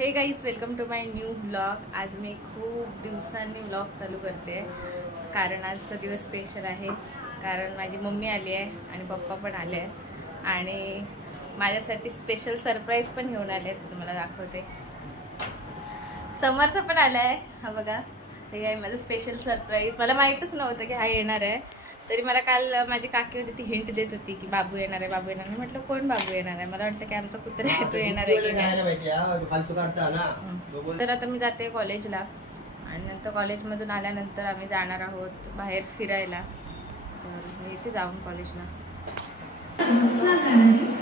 हे guys, welcome to my new blog. आज मी खूप दिवसांनी ब्लॉग चालू करते कारण आजचा दिवस स्पेशल आहे। कारण माझी मम्मी आली आहे आणि पप्पा पण आले आहे आणि माझ्यासाठी स्पेशल सरप्राईज पण घेऊन आले आहेत। तुम्हाला दाखवते। समर्थ पण आला आहे, हा बघा, हे आहे माझं स्पेशल सरप्राईज। मला माहीतच नव्हतं की हा येणार आहे, तरी मला काल माझी काकी होती ती हिंट देत होती की बाबू येणार आहे, बाबू येणार आहे। म्हटलं कोण बाबू येणार आहे? मला वाटतं की आमचा कुत्रा आहे तो येणार आहे की नाही। तर आता मी जाते कॉलेजला आणि नंतर कॉलेजमधून आल्यानंतर आम्ही जाणार आहोत बाहेर फिरायला। तर मी इथे जाऊन कॉलेजला।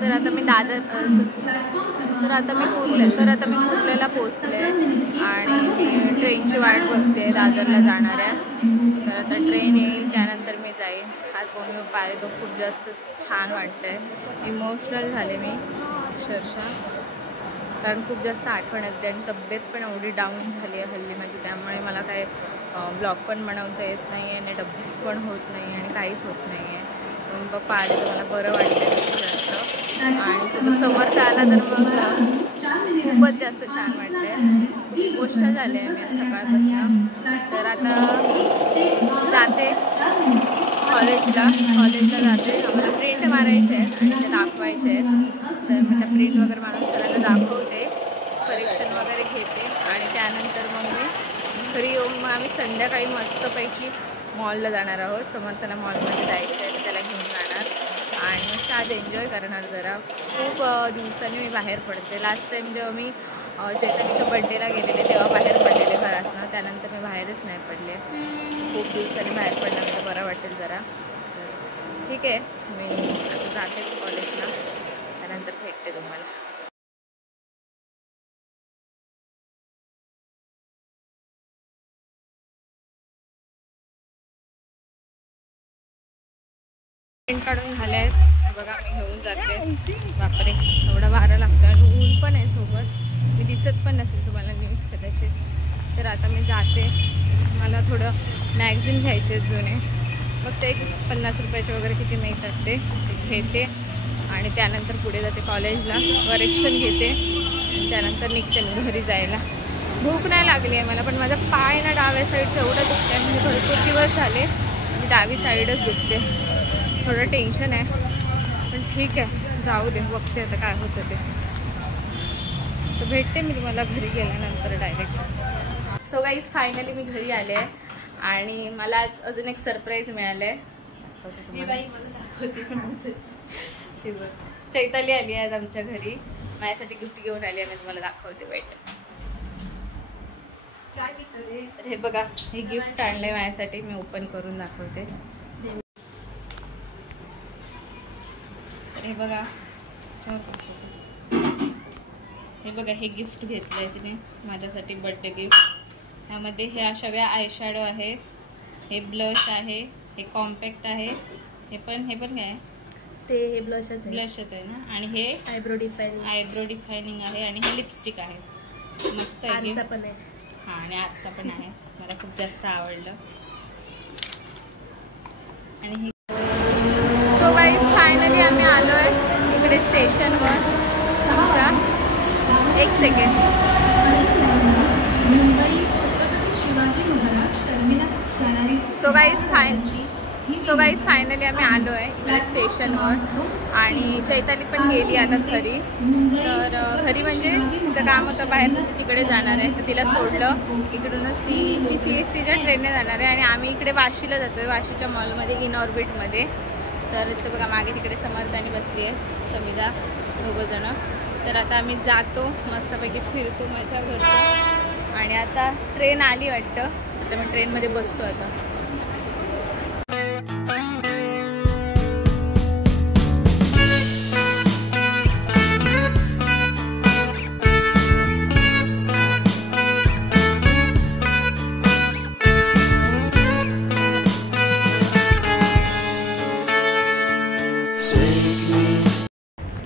तर आता मी कुर्ल्याला पोचले आणि मी ट्रेनची वाट बघते दादरला जाणाऱ्या। तर आता ट्रेन येईल त्यानंतर मी जाईन। आज मम्मी पप्पा आले तो खूप जास्त छान वाटतंय, इमोशनल झाले मी अक्षरशः, कारण खूप जास्त आठवण येते आणि तब्येत पण एवढी डाऊन झाली आहे हल्ली माझी, त्यामुळे मला काय ब्लॉग पण बनवता येत नाही आहे आणि डब्बीच पण होत नाही आणि काहीच होत नाही आहे। मग पप्पा आले तर मला बरं वाटतं खूप जास्त आणि समर्थ आला तर मग खूपच जास्त छान वाटते। खूप इमोशनल झाले आहे मी आज सकाळपासून। तर आता जाते कॉलेजला जाते, आम्हाला प्रिंट मारायचे आहेत आणि ते दाखवायचे आहेत। तर मी त्या प्रिंट वगैरे मारून सरांना दाखवते, करेक्शन वगैरे घेते आणि त्यानंतर मग मी घरी येऊन मग आम्ही संध्याकाळी मस्तपैकी मॉलला जाणार आहोत। समर्थना मॉलमध्ये जायचं आहे, त्याला घेऊन जाणार आणि मस्त आज एन्जॉय करणार। जरा खूप दिवसांनी मी बाहेर पडते। लास्ट टाईम जेव्हा मी चैतन्याच्या बड्डेला गेलेले तेव्हा बाहेर पडलेले घरातनं, त्यानंतर मी बाहेरच नाही पडले। खूप दिवसांनी बाहेर पडल्यानंतर बरं वाटेल जरा। ठीक आहे, मी आता जाते कॉलेजला, त्यानंतर भेटते तुम्हाला। प्रिंट काढून झाले आहेत बघा, मी घेऊन जाते। बापरे, एवढा वारा लागतो आणि ऊन पण आहे सोबत, मी दिसत पण नसेल तुम्हाला न्यूज कदाचित। तर आता मी जाते, मला थोडं मॅगझिन घ्यायचे जुने, फक्त एक 50 रुपयाचे वगैरे किती मिळतात ते घेते आणि त्यानंतर पुढे जाते कॉलेजला, करेक्शन घेते आणि त्यानंतर निघते मी घरी जायला। भूक नाही लागली आहे मला, पण माझा पाय ना डाव्या साईडचं एवढं दुखतं आहे, म्हणजे भरपूर दिवस झाले मी डावी साईडच दुखते। थोडं टेन्शन आहे पण ठीक आहे, जाऊ दे, बघते आता काय होतं ते। तर भेटते मी तुम्हाला घरी गेल्यानंतर डायरेक्ट। सो गाईज, फायनली मी घरी आले आहे आणि मला आज अजून एक सरप्राईज मिळालं आहे। चैताली आली आहे आज आमच्या घरी, माझ्यासाठी गिफ्ट घेऊन आली आहे, मी तुम्हाला दाखवते, वेट। तर हे बघा, हे गिफ्ट आणलंय माझ्यासाठी, मी ओपन करून दाखवते। हे बघा, हे बघा, हे गिफ्ट घेतलंय तिने माझ्यासाठी, बर्थडे गिफ्ट। ह्यामध्ये ह्या सगळ्या आय शॅडो आहे, हे ब्लश आहे, हे कॉम्पॅक्ट आहे, हे पण काय आहे ते, हे ब्लशच आहे ना, आणि हे आयब्रो डिफायनिंग आहे आणि हे लिपस्टिक आहे। मस्त आहे, आरसा पण आहे, हां, आणि आरसा पण आहे, मला खूप जास्त आवडलं। आणि हे सो गाईज, फायनली आम्ही आलो आहे इकडे स्टेशनवर। आमच्या एक सेकंड, सो गाईज फायनली आम्ही आलो आहे इकडे स्टेशनवर आणि चैताली पण गेली आता घरी। तर घरी म्हणजे तिचं काम होतं बाहेर, ती तिकडे जाणार आहे, तर तिला सोडलं इकडूनच, ती CSTच्या ट्रेनने जाणार आहे आणि आम्ही इकडे वाशीला जातो आहे, वाशीच्या मॉलमध्ये, इन ऑर्बिटमध्ये। तर इथं बघा मागे तिकडे समर्थानी बसली आहे, समिधा, दोघंजणं। तर आता आम्ही जातो, मस्तपैकी फिरतो माझ्या घरचं आणि आता ट्रेन आली वाटतं, आता मी ट्रेनमध्ये बसतो आता।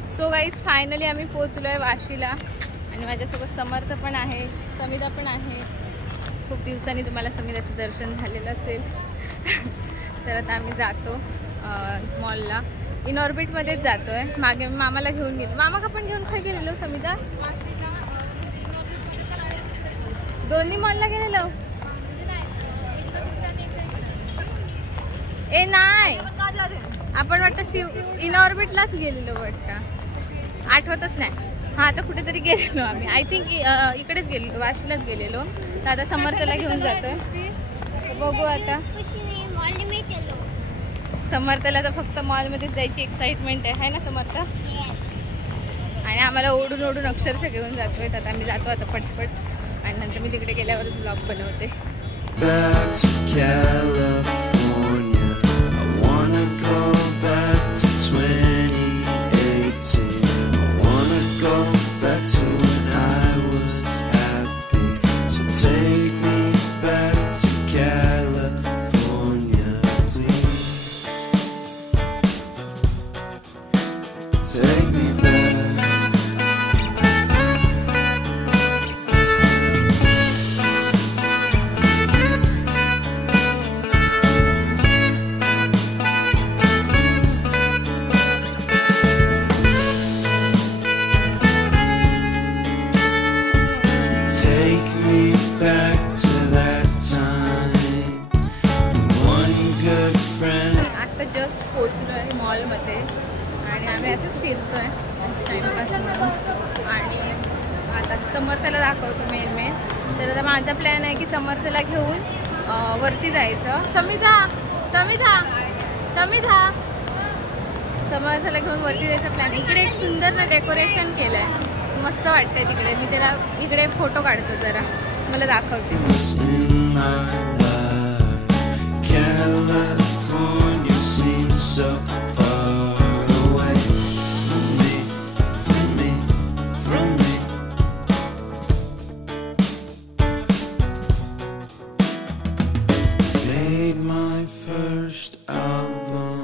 सो गाईज, फायनली आम्ही पोचलो आहे वाशीला आणि माझ्यासोबत समर्थ पण आहे, समिधा पण आहे। खूप दिवसांनी तुम्हाला समिधाचं दर्शन झालेलं असेल। तर आता आम्ही जातो मॉलला, इन ऑर्बिटमध्येच जातो आहे। मागे मामाला घेऊन गेलो, मामा का पण घेऊन काय गेलेलो समिधा? दोन्ही मॉलला गेलेलो. ए नाही, आपण वाटतं इनऑर्बिटलाच गेलेलो वाटतं, आठवतच नाही. हा आता कुठेतरी गेलेलो आम्ही, आय थिंक इकडेच गेलेलो, वाशीलाच गेलेलो. तर आता समर्थला घेऊन जातोय. बघू आता. समर्थला तर फक्त मॉलमध्येच जायची एक्साइटमेंट आहे ना समर्थ. आणि आम्हाला ओढून ओढून अक्षरशः घेऊन जातोय. तर आता आम्ही जातो आता पटपट, आणि नंतर मी तिकडे गेल्यावरच ब्लॉग बनवते. जस्ट पोचलो आहे मॉलमध्ये आणि आम्ही असंच फिरतोय टाइमपास म्हणून. आणि आता समर्थला दाखवतो मेन. तर आता माझा प्लॅन आहे की समर्थला घेऊन वरती जायचं. समर्थला घेऊन वरती जायचं प्लॅन. इकडे एक सुंदर ना डेकोरेशन केलं आहे, मस्त वाटतंय तिकडे. मी त्याला इकडे फोटो काढतो जरा, मला दाखवते. So far away from me, from me, from me. Made my first album.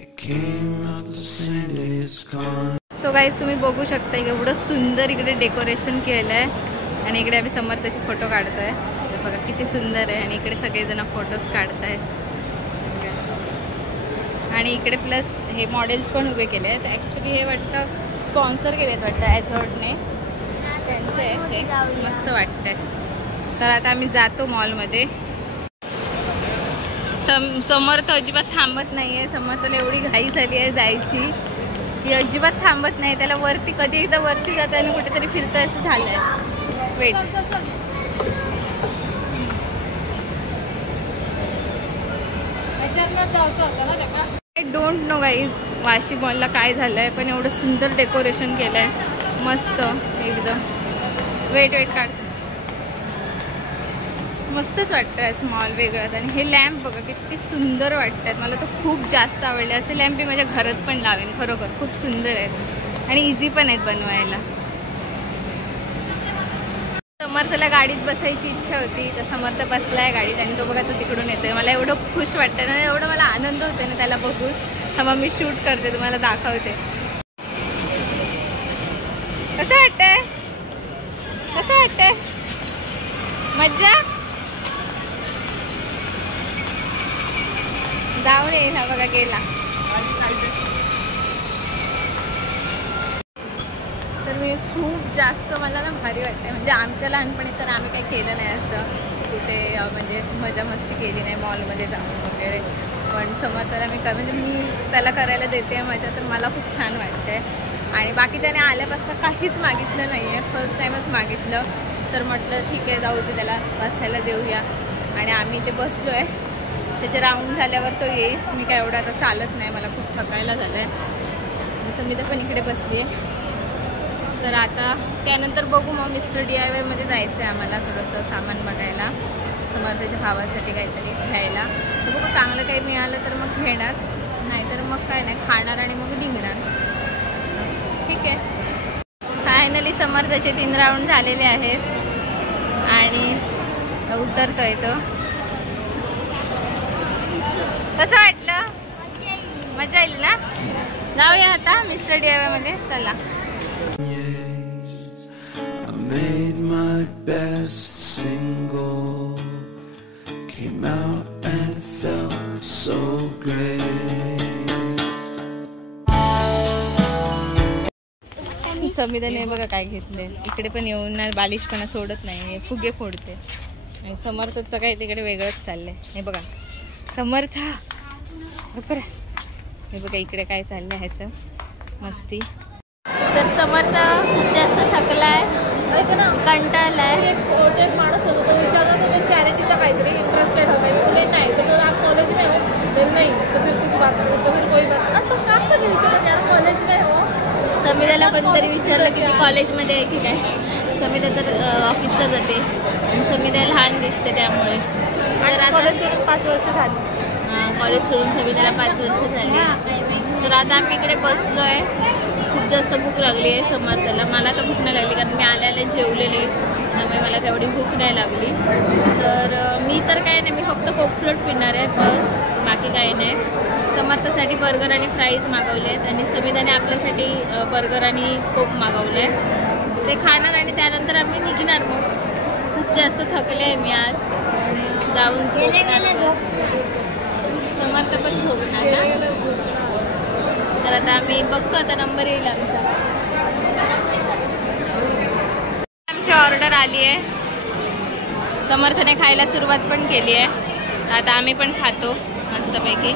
It came out the same day as con. So guys, तुम्ही बघू शकता एवढं सुंदर इकडे डेकोरेशन केलंय. आणि इकडे आम्ही समर्थाचे फोटो काढतोय. बघा किती सुंदर आहे. आणि इकडे सगळेजण फोटोज काढतायत. आणि इकडे प्लस हे मॉडेल्स पण उभे केले आहेत. ॲक्च्युली हे वाटतं स्पॉन्सर केले आहेत वाटतं ॲझॉर्डने, त्यांचं आहे हे. मस्त वाटतंय. तर आता आम्ही जातो मॉलमध्ये. समर्थ अजिबात थांबत नाही आहे. समर्थला एवढी घाई झाली आहे जायची की अजिबात थांबत नाही. त्याला वरती कधी एकदा वरती जातं आणि कुठेतरी फिरतं असं झालं आहे. वेट, जायचं होतं ना त्याला. I don't know guys Vashi मॉलला काय झालं आहे, पण एवढं सुंदर डेकोरेशन केलं आहे मस्त एकदम. वेट काढ, मस्तच वाटतं आहे मॉल वेगळंच. आणि हे लॅम्प बघा किती सुंदर वाटत आहेत, मला तर खूप जास्त आवडले. असे लॅम्प मी माझ्या घरात पण लावेन, खरोखर खूप सुंदर आहेत आणि इझी पण आहेत बनवायला. समर्थला गाडीत बसायची इच्छा होती, तर समर्थ बसलाय गाडीत आणि तो बघा तो तिकडून येतोय. मला एवढं खुश वाटतं ना, एवढं मला आनंद होते ना त्याला बघून. हा मग मी शूट करते, तुम्हाला दाखवते. कसं वाटतंय, कसं वाटतंय, मज्जा. जाऊन येईल हा बघा गेला. तर मी खूप जास्त मला ना भारी वाटते. म्हणजे आमच्या लहानपणी तर आम्ही काही केलं नाही असं कुठे, म्हणजे मजा मस्ती केली नाही मॉलमध्ये जाऊन वगैरे. पण समर्थला मी म्हणजे मी त्याला करायला देते मजा, तर मला खूप छान वाटते. आणि बाकी त्याने आल्यापासून काहीच मागितलं नाही आहे, फर्स्ट टाईमच मागितलं. तर म्हटलं ठीक आहे जाऊ दे, त्याला बसायला देऊया. आणि आम्ही ते बसलो आहे. त्याचे राऊंड झाल्यावर तो येईल. मी काय एवढं आता चालत नाही, मला खूप थकायला झालं आहे. जसं मी तर पण इकडे बसली आहे. तर आता त्यानंतर बघू मग मिस्टर DIY मध्ये जायचं आहे आम्हाला, थोडंसं सामान बघायला, समर्थाच्या भावासाठी काहीतरी घ्यायला. तर बघू चांगलं काही मिळालं तर मग घेणार, नाहीतर मग काय नाही खाणार आणि मग निघणार. ठीक आहे. फायनली समर्थाचे 3 राऊंड झालेले आहेत आणि उतरतोय तो. कसं वाटलं, मजा येईल ना. जाऊया आता मिस्टर DIY मध्ये, चला. I made my best single, came out and felt so great. समिधाने बघा काय घेतले. इकडे पण येऊन ना बालिशपणा सोडत नाही, फुगे फोडते. आणि समर्थचं काय तिकडे वेगळंच चाललंय. हे बघा समर्थ, हे बघा इकडे काय चाललंय ह्याचं मस्ती. तर समर्थ खूप जास्त थकलाय, कंटाळलाय. तो एक माणूस होतो, तो विचारला तो चॅरिटीचा काहीतरी इंटरेस्टेड होता. बोले नाही तो आप कॉलेज में हो. नहीं तो फिर कुछ बात हो तो फिर कोई बात. असं का सगळं विचारत यार कॉलेज में हो. समिधाला कोणतरी विचारलं की ती कॉलेजमध्ये आहे की काय. समिधा तर ऑफिसला जाते. समिधा लहान दिसते त्यामुळे. तर आता कॉलेज सोडून 5 वर्ष झाली. कॉलेज सोडून समिधाला 5 वर्ष झाली. तर आता आम्ही इकडे बसलो आहे. खूप जास्त भूक लागली आहे समर्थला. मला तर भूक नाही लागली कारण मी आल्याला जेवलेले, त्यामुळे मला तेवढी भूक नाही लागली. तर मी तर काय नाही, मी फक्त कोक फ्लोट पिणार आहे बस, बाकी काही नाही. समर्थासाठी बर्गर आणि फ्राईज मागवले आहेत आणि समिधाने आपल्यासाठी बर्गर आणि कोक मागवलं आहे. ते खाणार आणि त्यानंतर आम्ही निघणार. मग खूप जास्त थकले आहे मी आज. जाऊन समर्थ पण झोपणार ना. तर आता आम्ही बघतो, आता नंबर येईल आमचा. आमची ऑर्डर आली आहे. समर्थने खायला सुरुवात पण केली आहे. आता आम्ही पण खातो मस्तपैकी.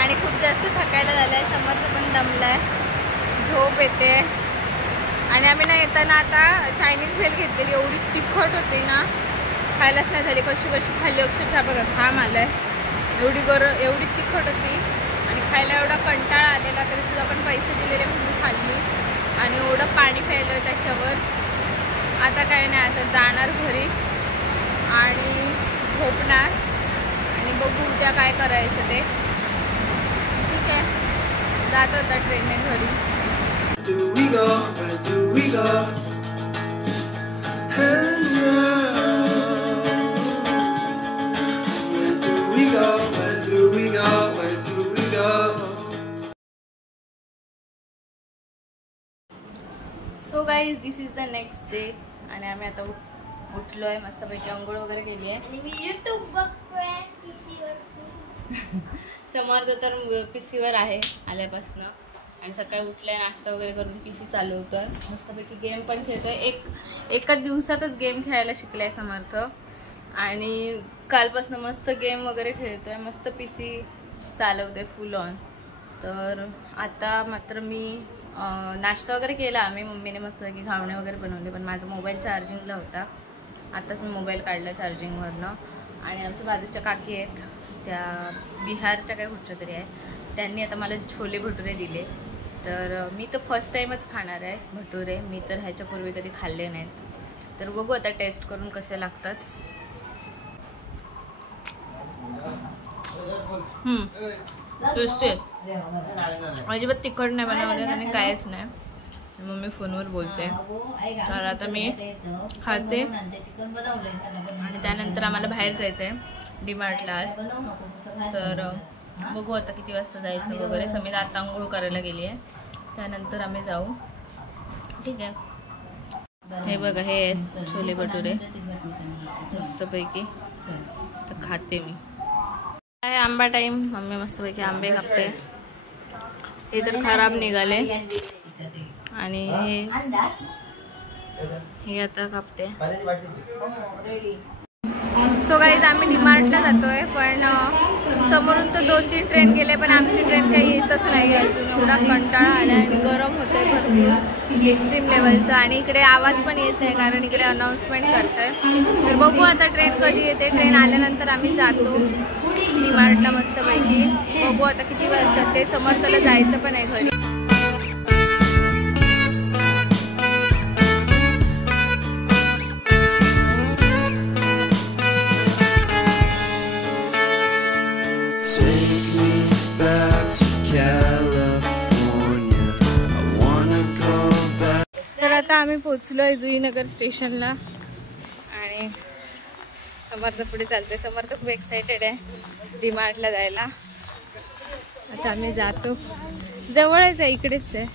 आणि खूप जास्त थकायला झालं आहे. समर्थ पण दमला आहे, झोप येते. आणि आम्ही ना येताना आता चायनीज भेल घेतलेली. एवढी तिखट होती ना, खायलाच नाही झाली. कशी खाल्ली अक्षरशः बघा, घाम आला आहे. एवढी तिखट होती आणि खायला एवढा कंटाळा आलेला, तरी सुद्धा आपण पैसे दिलेले म्हणून खाल्ली. आणि एवढं पाणी प्यायलं आहे त्याच्यावर. आता काय नाही, आता जाणार घरी आणि झोपणार आणि बघू उद्या काय करायचं ते. ठीक आहे, जात होता ट्रेनने घरी. So guys, this is the next day. आणि आम्ही आता उठलो आहे, मस्तपैकी अंघोळ वगैरे केली आहे. आणि मी यूट्यूब बघतोय पीसीवर. समर्थ तर पीसीवर आहे आल्यापासून. आणि सकाळी उठलाय, नाश्ता वगैरे करून पीसी चालू होतोय. मस्तपैकी गेम पण खेळतोय. एका दिवसातच गेम खेळायला शिकलाय समर्थ. आणि कालपासून मस्त गेम वगैरे खेळतोय, मस्त पीसी चालवतोय फुल ऑन. तर आता मात्र मी नाश्ता वगैरे केला आम्ही. मम्मीने मस्त की घावणे वगैरे बनवले, पण माझा मोबाईल चार्जिंगला होता. आत्ताच मी मोबाईल काढला चार्जिंगवरनं. आणि आमच्या बाजूच्या काकी आहेत, त्या बिहारच्या काय कुठच्या तरी आहेत. त्यांनी आता मला छोले भटुरे दिले. तर मी तर फर्स्ट टाईमच खाणार आहे भटुरे. मी तर ह्याच्यापूर्वी कधी खाल्ले नाहीत. तर बघू आता टेस्ट करून कसे लागतात. टेस्टी अजिबात तिखट नाही बनवले आणि काहीच नाही. मम्मी फोनवर बोलते. तर आता मी खाते आणि त्यानंतर आम्हाला बाहेर जायचं आहे डीमार्टला आज. तर बघू आता किती वाजता जायचं वगैरे. समिधा आता आंघोळ करायला गेली आहे, त्यानंतर आम्ही जाऊ. ठीक आहे, हे बघा हे आहेत छोले भटुरे मस्तपैकी. तर खाते मी. आहे आंबा टाईम. मम्मी मस्तपैकी आंबे कापते. हे तर खराब निघाले आणि हे आता कापते. सो गाईज, आम्ही डीमार्टला जातोय. पण समोरून तर 2-3 ट्रेन गेले, पण आमची ट्रेन काही येतच नाही अजून. एवढा कंटाळा आला आणि गरम होतोय भरपूर एक्स्ट्रीम लेवलचा. आणि इकडे आवाज पण येत नाही कारण इकडे अनाऊन्समेंट करताय. तर बघू आता ट्रेन कधी येते. ट्रेन आल्यानंतर आम्ही जातो डीमार्टला मस्तपैकी. बघू आता किती वाजतात ते. समर्थला जायचं पण आहे घरी. तर आता आम्ही पोचलोय जुईनगर स्टेशनला आणि समर्थ पुढे चालतोय. समर्थ खूप एक्सायटेड आहे डीमार्टला जायला. आता आम्ही जातो, जवळच आहे, इकडेच आहे.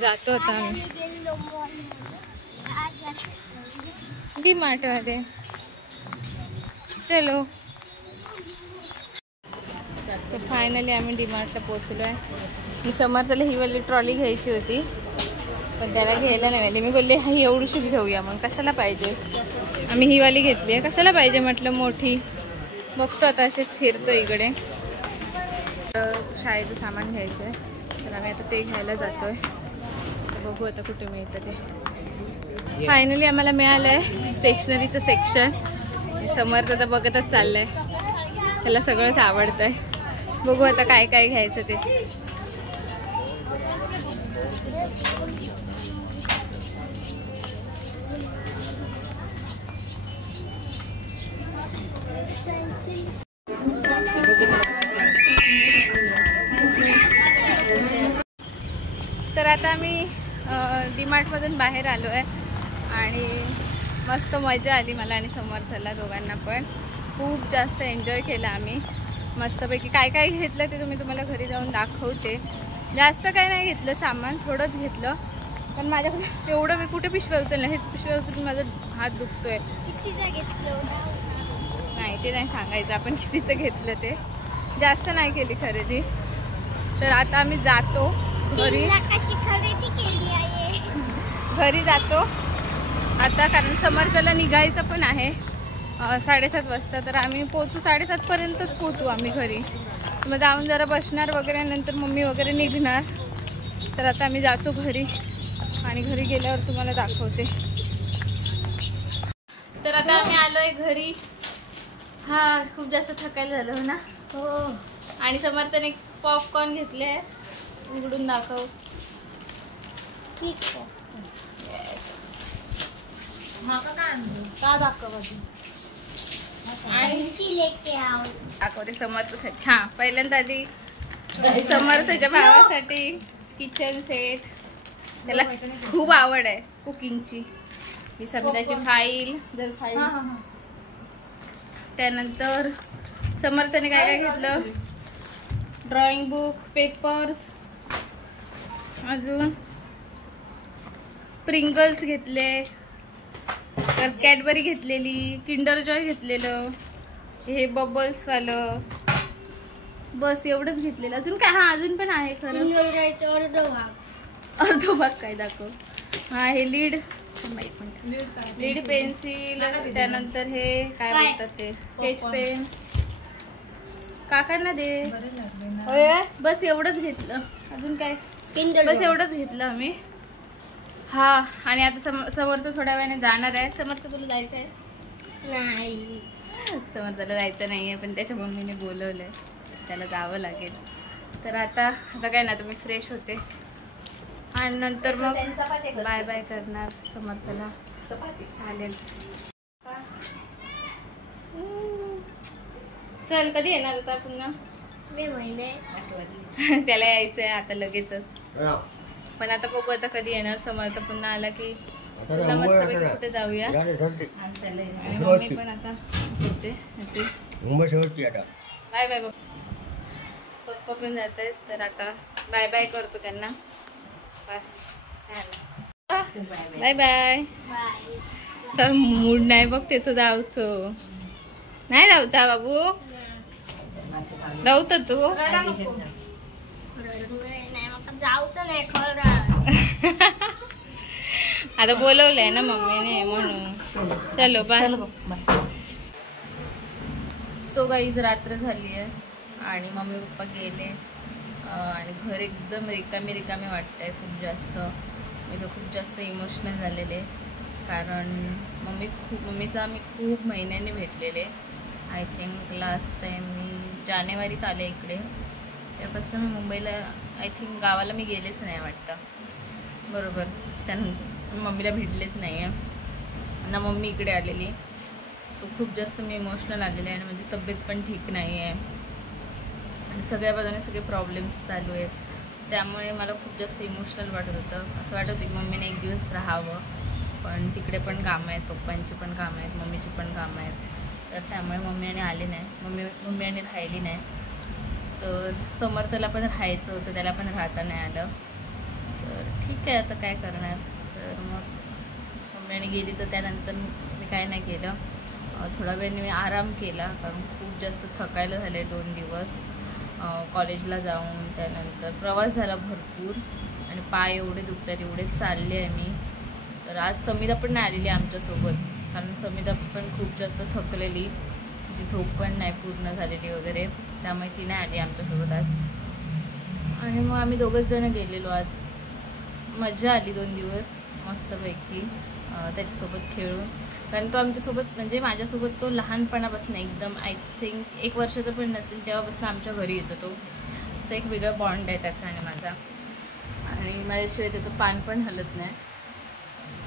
जातो आता आम्ही डीमार्ट मध्ये. चलो. तर फायनली आम्ही डीमार्टला पोचलो आहे. मी समर्थला ही वाली ट्रॉली घ्यायची होती पण त्याला घ्यायला नाही मिळाली. मी बोलले ही एवढीशी घेऊया, मग कशाला पाहिजे. आम्ही ही वाली घेतली आहे, कशाला पाहिजे म्हटलं मोठी. बघतो आता असेच फिरतो इकडे. शाळेचं सामान घ्यायचं आहे तर आम्ही आता ते घ्यायला जातोय. बघू आता कुठे मिळतं ते. फायनली आम्हाला मिळालं आहे स्टेशनरीचं सेक्शन. समर्थ आता बघतच चाललंय, त्याला सगळंच आवडतंय. बघू आता काय काय घ्यायचं ते. तर आता आम्ही डीमार्टमधून बाहेर आलो आहे आणि मस्त मजा आली मला आणि समर्थला दोघांना पण. खूप जास्त एन्जॉय केला आम्ही मस्तपैकी. काय काय घेतलं ते तुम्हाला घरी जाऊन दाखवते. जास्त काय नाही घेतलं सामान, थोडंच घेतलं. पण माझ्याकडे एवढं मी कुठे पिशव्या उचललं, हेच पिशव्या उचलून माझा हात दुखतोय. नाही ते नाही सांगायचं आपण कितीचं घेतलं ते. जास्त नाही केली खरेदी. तर आता आम्ही जातो घरी. घरी जातो आता कारण समर्थला निघायचं पण आहे 7:30 वाजता. तर आम्ही पोचू 7:30 पर्यंतच पोचू आम्ही घरी. मग जाऊन जरा बसणार वगैरे, नंतर मम्मी वगैरे निघणार. तर आता आम्ही जातो घरी आणि घरी गेल्यावर तुम्हाला दाखवते. तर आता आम्ही आलोय घरी. हा खूप जास्त थकायला झालं हो ना. हो. आणि समर्थने पॉपकॉर्न घेतले आहे, उघडून दाखव. का दाखव दाखवते समर्थसाठी. हा पहिल्यांदा आधी समर्थच्या भावासाठी किचन सेट. त्याला खूप आवड आहे कुकिंगची. ही सगळ्याची फाईल जर फाईल. त्यानंतर समर्थने काय काय घेतलं, ड्रॉइंग बुक, पेपर्स, अजून प्रिंगल्स घेतले, तर कॅडबरी घेतलेली, किंडर जॉय घेतलेलं, हे बबल्सवालं. बस एवढंच घेतलेलं. अजून काय, हा अजून पण आहे खरं. अर्धो भाग काय दाखव. हा हे लीड पेन्सिल. त्यानंतर हे काय बोलतात ते स्केच पेन. काकांना दे. बस एवढंच घेतलं. अजून काय, बस एवढंच घेतलं आम्ही. हा आणि आता समर्थ थोड्या वेळाने जाणार आहे. समर्थ तुला जायचं आहे? नाही, समर्थला जायचं नाहीये पण त्याच्या मम्मीने बोलवलंय, त्याला जावं लागेल. तर आता काय ना, तुम्ही फ्रेश होते आणि नंतर मग बाय बाय करणार समर्थला. चालेल. चल कधी येणार होता पुन्हा? त्याला यायचंय आता लगेचच. पण आता बघू आता कधी येणार समर्थ. पुन्हा आला की पुन्हा मस्तपैकी कुठे जाऊया. आणि मम्मी पण आता होते बाय बाय. पप्पा पण जात आहेत तर आता बाय बाय करतो त्यांना. बस बाय बाय. मूड नाही बघ त्याचं जाऊचं. नाही जाऊता बाबू, जाऊत तू. आता बोलवलंय ना मम्मीने म्हणून. चलो बाय. सो गाईज रात्र झाली आहे आणि मम्मी पप्पा गेले आणि घर एकदम रिकामी वाटतंय खूप जास्त. मी तर खूप जास्त इमोशनल झालेले कारण मम्मीचा मी खूप महिन्यांनी भेटलेले. आय थिंक लास्ट टाईम मी जानेवारीत आले इकडे. त्यापासून मी मुंबईला आय थिंक गावाला मी गेलेच नाही वाटतं. बरोबर, त्यानंतर मम्मीला भेटलेच नाही आहे ना. मम्मी इकडे आलेली. सो खूप जास्त मी इमोशनल आलेले आहे आणि माझी तब्येत पण ठीक नाही आहे आणि सगळ्या बाजूने सगळे प्रॉब्लेम्स चालू आहेत. त्यामुळे मला खूप जास्त इमोशनल वाटत होतं. असं वाटत होतं की मम्मीने एक दिवस राहावं, पण तिकडे पण कामं आहेत, पप्पांची पण कामं आहेत, मम्मीची पण कामं आहेत. तर त्यामुळे मम्मी आली नाही, मम्मी राहिली नाही. तर समर्थला पण राहायचं होतं, त्याला पण राहता नाही आलं. तर ठीक आहे, आता काय करणार. तर मग मम्मी गेली, तर त्यानंतर मी काय नाही केलं. थोडा वेळ मी आराम केला, कारण खूप जास्त थकायला झाले 2 दिवस कॉलेजला जाऊन. त्यानंतर प्रवास झाला भरपूर आणि पाय एवढे दुखतात, एवढे चालले आहे मी. तर आज समिधा पण नाही आलेली आमच्यासोबत, कारण समिधा पण खूप जास्त थकलेली, तिची झोप पण नाही पूर्ण झालेली वगैरे, त्यामुळे ती नाही आली आमच्यासोबत आज. आणि मग आम्ही दोघंच जण गेलेलो आज. मजा आली 2 दिवस मस्तपैकी त्याच्यासोबत खेळून. कारण तो आमच्यासोबत, म्हणजे माझ्यासोबत तो लहानपणापासून एकदम, आय थिंक 1 वर्षाचा पण नसेल तेव्हापासून आमच्या घरी येतो तो. असं एक वेगळा बॉन्ड आहे त्याचा आणि माझा. आणि माझ्याशिवाय त्याचं पान पण हलत नाही.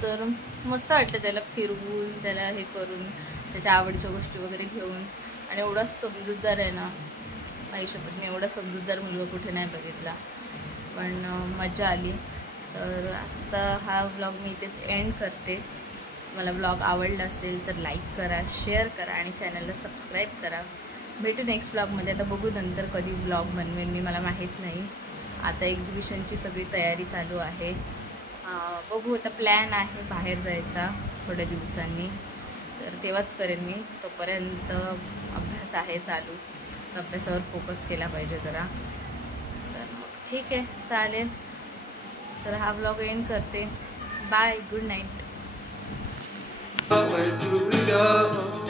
तर मस्त वाटतं त्याला फिरवून, त्याला हे करून, त्याच्या आवडीच्या गोष्टी वगैरे घेऊन. आणि एवढा समजूतदार आहे ना, आयुष्यात मी एवढा समजूतदार मुलगा कुठे नाही बघितला. पण मजा आली. तर आता हा व्लॉग मी इथेच एंड करते. मला व्लॉग आवडला असेल तर लाईक करा, शेअर करा आणि चॅनलला सबस्क्राईब करा. भेटू नेक्स्ट व्लॉगमध्ये. आता बघू नंतर कधी व्लॉग बनवेन मी, मला माहीत नाही. आता एक्झिबिशनची सगळी तयारी चालू आहे. बघू, आता प्लॅन आहे बाहेर जायचा थोड्या दिवसांनी, तर तेव्हाच करेन मी. तोपर्यंत अभ्यास आहे चालू, अभ्यासावर फोकस केला पाहिजे जरा. तर मग ठीक आहे, चालेल. तर हा व्लॉग एंड करते. Bye, good night. Where do we go?